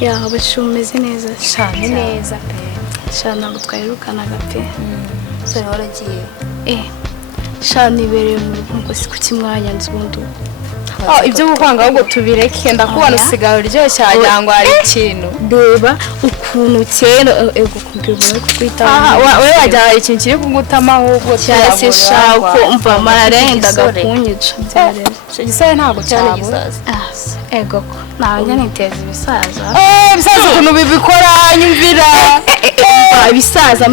Ya abashumeze neza cyane neza pe. Shana gutwayirukanaga pe. Sore waragiye. Shana ibereye mu rugo sikuki mwanya nzundu. Ibyo gukwanga ahubwo tubireke ndakubona usigaye uryo cyane ngo hari ikintu. Deba ukuntu cyera ego kumbwira kwita. Wewe wajya ikintu kiri kugutama ahubwo cyase shako umva mararendaga kunyica byare. Gisaya ntabwo cyabo. Ego ko nanje niteza ibisaza. Ibisaza ukuntu bibikora nyumvira. Ibisaza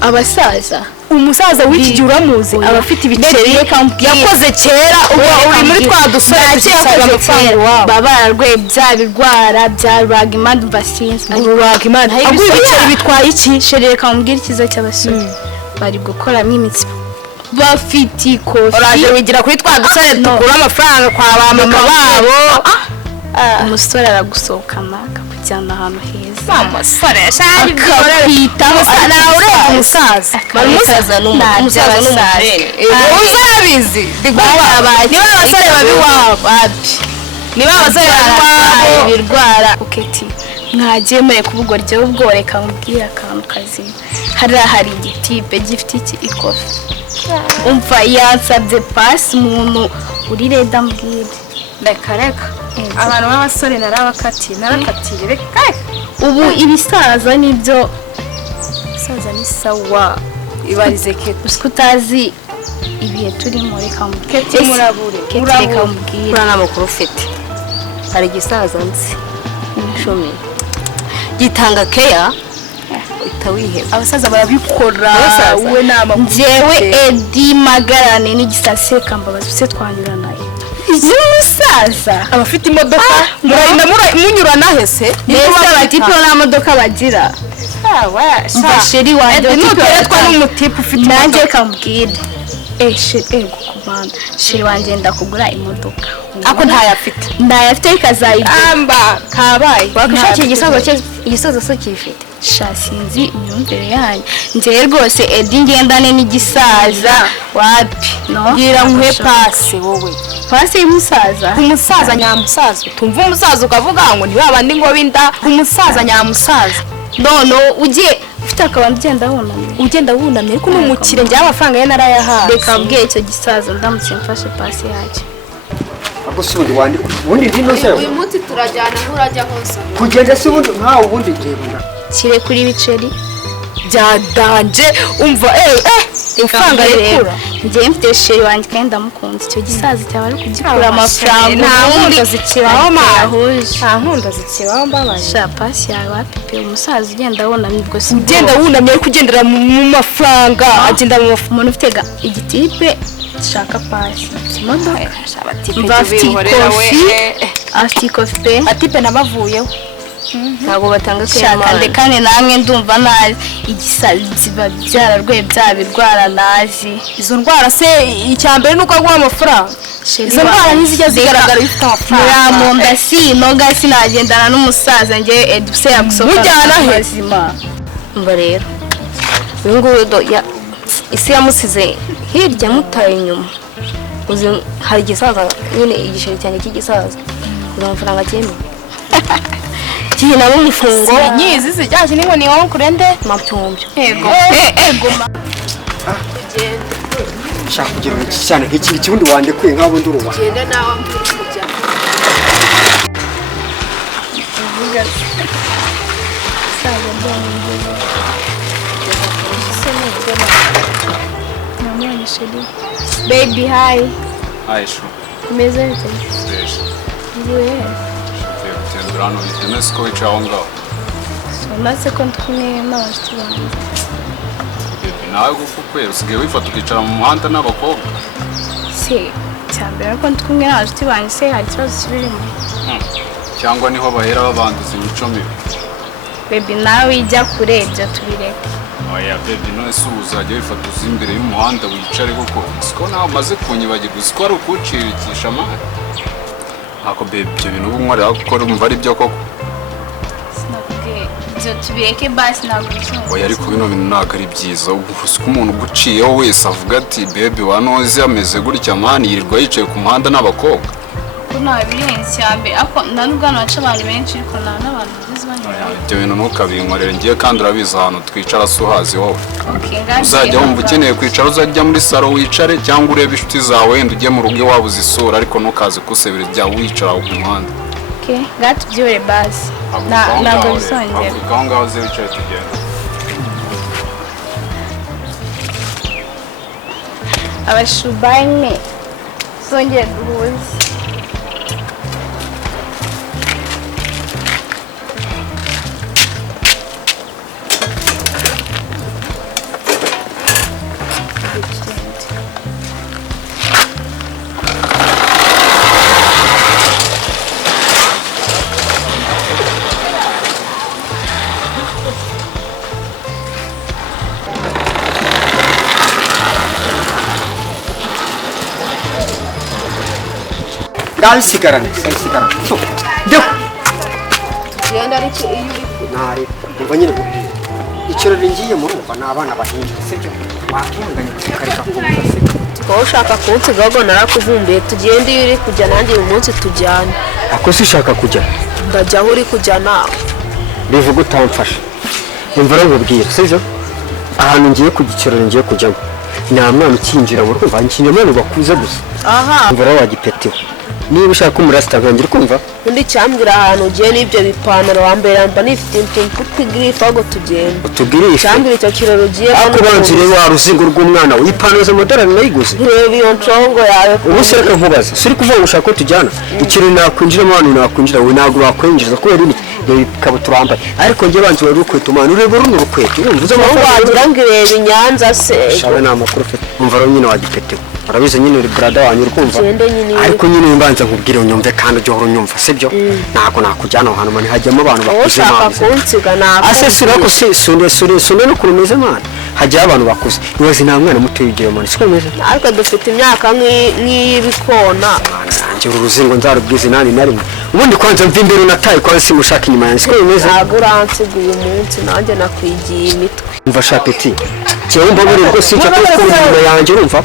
abasaza. Umusaza w'iki gihe uramuzi abafite ibiceri yakoze kera uri muri twa dusore tusaga amafaranga wabo babararwe byabirwara byarubaga imana basinze rubaga imana ahubwo ibiceri bitwaye iki shereka umbwira ikiza cy'abasore bari gukora m'imitsi bafite ikofi oraje wigira kuri twa dusore tukura amafaranga kwa ba mama babo umusore aragusohokana akakujyana ahantu heza umusore yashari kwita umusaza umusaza n'umugore uzabizi niba abasore babiwabo niba abasore babiwabo birwara uketi mwagiye muri kubugorye ubworeka mubwira akantu kazi hari igitipe gifite iki ikofi umva yansabye pass umuntu uri reda mbwire reka abantu b'abasore narakatiye reka ubu ibisaza nibyo saza ni sawa ibarize kete utazi ibihe turimo reka kete murabure reka mbwire urana makuru ufite hari gisaza nzi 10 gitanga keya utawihe abasaza barabikora we nama njyewe Edi Magarane n'igisase kambabaza use twanyurana n'umusaza abafite imodoka munyurana hese neza abatipe n'amodoka bagira sheri wanje nuteretwa n'umutipe ufite nanjye kambwira sheri wanje ndakugura imodoka ako ntayafite ikazayigura kabaye wakishakira igisaza so kifite shasinzi imyumvire yanyu njye rwose Edi ngendane n'igisaza wapi no gira nkwe pasi wowe pasi y'umusaza umusaza nyamusaza tumva umusaza ukavuga ngo ni babandi ngo binda umusaza nyamusaza none ugiye ufite akabandi ugenda wunamye ariko n'umukire njye amafaranga ye narayahaye reka mbwiye icyo gisaza ndamutse mfashe pasi yacyo agusundi wandi ubundi ndino se uyu munsi turajyana nturajya hose kugenda se ubundi nkawe ubundi ndebona kire kuri ibiceri byadanje umva ifaranga rikura njye mfite sheri wanjye kandi ndamukunze icyo gisaza cyaba ari kugikura amafaranga nta nkunda zikibaho nta nkunda zikibaho mbabaye sha pasi yawe wapipe umusaza ugenda wunamye ubwo si ugenda wunamye ariko ugendera mu mafaranga agenda mu mafaranga umuntu ufite igitipe shaka pasi imodoka afite ikofi pe atipe nabavuyeho ntabwo batanga kuyamana kandi namwe ndumva nazi igisazi byararwaye byabirwara nazi izo ndwara se icyambere nuko agwa amafaranga izo ndwara ntizijya zigaragara bifite amafaranga muramunda sinoga sinagendana n'umusaza njye Eduse yagusohokana ubuzima mba rero uyu nguyu isi yamusize hirya mutaye inyuma uzi hari igisaza nyine igisheri cyanjye cy'igisaza uzi amafaranga cyemeye kihi nabo mufungo nyizi zijyaje ningo ni wowe kurende mapfumbyo ego shaka kugira ngo cyane nk'iki kibundi wande kwe nk'abo nduruba genda nawe kujya baby hi Aisho umeze bite fresh ubuye Tembrano biteme kwica aho ngaho umaze ko ndkumwe n'abashyitsi banjye nawe gukukwe usigaye wifata ukicara mu muhanda n'abakobwa se cyambere ko ndkumwe n'abashyitsi banjye se hari ikibazo kibirimo cyangwa niho bahera babanduza imico mibi baby nawe ijya kure ibyo tubireke oya baby none se uzajya wifata uzi imbere y'umuhanda wicare kuko siko nawe umaze kunyibagirwa siko ari ukucirikisha amahane ako baby ibyo bintu ubu nkorera gukora umva ari byo koko sinakubwiye ibyo tubireke basi ntabwo bishoboka oya ariko bino bintu ntabwo ari byiza uko umuntu uguciyeho wese avuga ati baby wanoze ameze gutya mani yirirwa yicaye ku muhanda n'abakobwa ko nta birenze cyambere ako ndanubwo naca abantu benshi ariko nta n'abantu bigize banyura ibyo bintu ntukabinkorere ngiye kandi urabizi ahantu twicara suhazi wowe okay uzajya wumva ukeneye kwicara uzajya muri salo wicare cyangwa urebe inshuti zawe wenda ujye mu rugo iwabo uzisura ariko ntukaze kusebera jya wicara ku muhanda okay ngatubyore basi ntabwo bisongera aho ngaho ze wicaye tugenda abashubanye zongeye guhuza Sigarane. Jya. Tugenda ariko iyo uri Nari. Umva nyine ikirori ngiye mu rugo n'abana bahinga sibyo. Wakinganye tukareka kumva sibyo. Wowe ushaka kunsiga ahubwo narakuvumbuye tugende iyo uri kujya nanjye uyu munsi tujyane. Ako si ushaka kujya. Ndajya aho uri kujya nawe. Bivuga utamfasha. Umva rero nkubwira sibyo. Ahantu ngiye ku gikirori ngiye kujyamo. Nta mwana ukinjira mu rugo bankinye mwana bakuze gusa. Aha. Umva rero wagipetiwe. Niba ushaka umurasta ngira kumva undi cyambwira ahantu ugiye n'ibyo bipantaro wambaye yamba nifite intu twigirifa ahubwo tugenda utugirifa cyambwira icyo kirori ugiye akubanzire wa ruzingo rw'umwana wipantaro z'amadolari nayiguze reba iyo ncongo yawe ubu se reka nkubaza suri kuvuga ngo ushaka ko tujyana ikirori nakwinjiramo hano nakwinjira we ntabwo wakwinjiza kubera ini ikabutura wambaye ariko njye banze wari urukweto umwana ureba runo rukweto urumva uza amafaranga wagira ngo ireba inyanza se shawe nta makuru ufite umva rero nyine wagipetiwe urabizi nyine uri brada wanyu urumva nyine ariko nyine mbanza nkubwire unyumve kandi ujye uhora unyumva sibyo ntabwo nakujyana aho hantu mani hajyamo abantu bakuze ushaka kunsiga ntabwo ase surako sunde no kurumeze mani hajyaho abantu bakuze ibaze nta mwana muto yigiye mani siko meze ariko dufite imyaka nk'iy'ibikona nanjye uru ruzingo nzarubwize nani na rimwe ubundi kwanza mva imbere unataye kwa si mushaka inyuma yanjye siko bimeze ntabwo uransiga uyu munsi nanjye nakwigiye imitwe umva shaka iti cyewe mbabure rwose nshaka ko inyuma yanjye urumva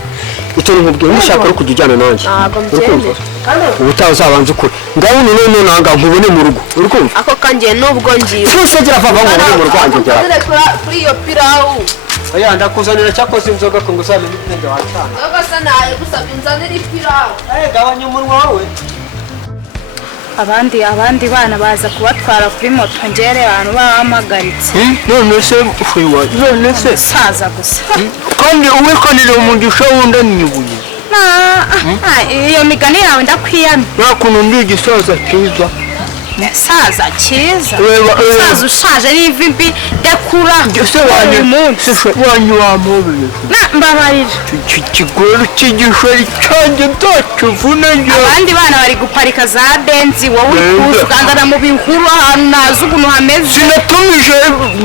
icyo nkubwiye mushaka ro kujya ujyana nanjye ntabwo mbyemera ubutaha uzabanza ukuri ngaho none nanga nkubone mu rugo urikumva ako kangiye nubwo ngiye twese gira vava nkubone mu rwanjye ngera kuri iyo pirawu oya ndakuzanira cyakoze inzoga ko ngusane n'ipende wacana yoga se naye gusabye inzanira ipirawu gabanya umunwa wawe abandi bana baza kubatwara kuri moto ngere abantu bahamagaritse none se ufuwa none se saza gusa kandi uwekanira umugisha wunda nibuye iyo migani yawe ndakwiyamye nakuntu ndi igisaza cyiza saza cyiza saza ushaje n'ivi mbi dekura se wanyu wamubeye mbabarira ikigoro cy'igishori cyanjye ntakivunanye abandi bana bari guparika za benzi wowe uri kugangana mu bihuru ahantu ntazi ukuntu hameze sinatumije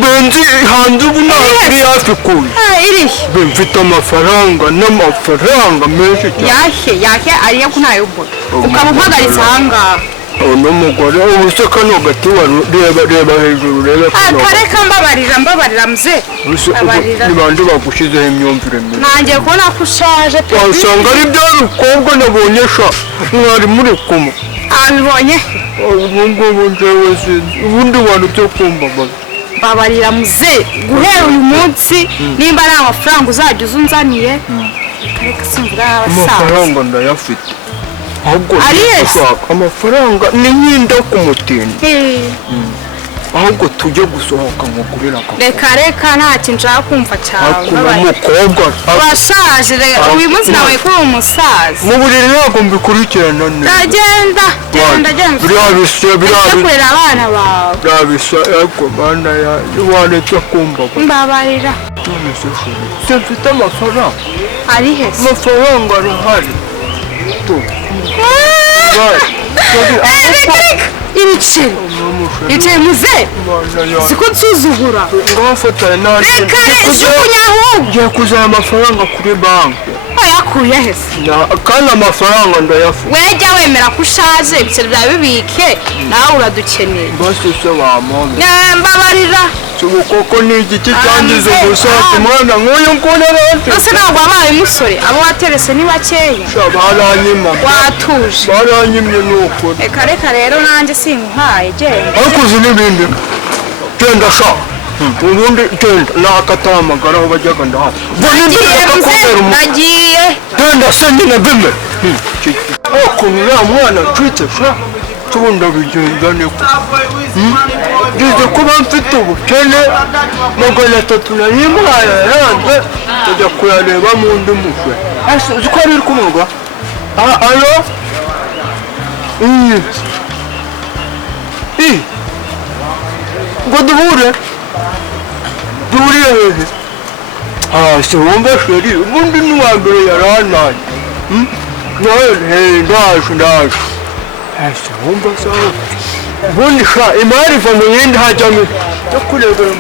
benzi hanze ubu ntabwo iri hafi kuza irihe mfite amafaranga n'amafaranga menshi cyane yahe ariyo ko ntayo ubona ukaba uhagaritse ahangaha uno mugore ubu se kano gati reba hejuru urebe kareka mbabarira mze ni bande bagushizeho imyumvire mibi nanjye kubona ko ushaje pe wasanga ari bya bikobwa nabonye sha mwari muri kumwe abibonye ubu ngubu njyewe sinzi ubundi wantu byo kumbabaza mbabarira muze guhera uyu munsi nimba ari amafaranga uzajya uzunzaniye kareka simvuga abasaza amafaranga ndayafite ahubwo ushaka amafaranga ni nk'inda ku mutindi ahubwo tujye gusohoka nkugurira reka nta kintu nshaka kumva cyawe umukobwa urashaje uyu munsi nawe kuri umusaza mu buriri ntabwo mbikurikirana neza genda kurera abana bawe birabisa ariko bana waretse kumva mbabarira none se shuri se mfite amafaranga ari he amafaranga arahari ibiceri muze siko nsuzugura ngafatanya nanjye reka jugunya ahubwo ngiye kuzana amafaranga kuri banki oya wayakuye hese kandi amafaranga ndayafite wejya wemera ko ushaje ibiceri byawe bibike nawe uradukeneye bose se wamome mbabarira koko ni igiki cyangiza gushaka umwana nk'uyu nguyu rero ese ntabwo wabaye umusore abo waterese ni bakeya baranyima watuje baranyimye ni ukuri reka rero nanjye sinkuhaye genda ariko uzi n'ibindi genda sha ubundi genda nakatahamagara aho bajyaga ndahazi nagiye genda se nyine bime ukuntu uriya mwana ncitse sha tubundi abigenza niko ngize kuba mfite ubukene 300 nayimuhaye yanze tujya kuyareba mu ndi mutwe uzi ko ari kumugwa alo ngo duhure hehe si wumva sheri ubundi ni uwa mbere yarantaye ndaje si wumva sawa ubundi sha imari iva mu yindi hajyamo yo kurebera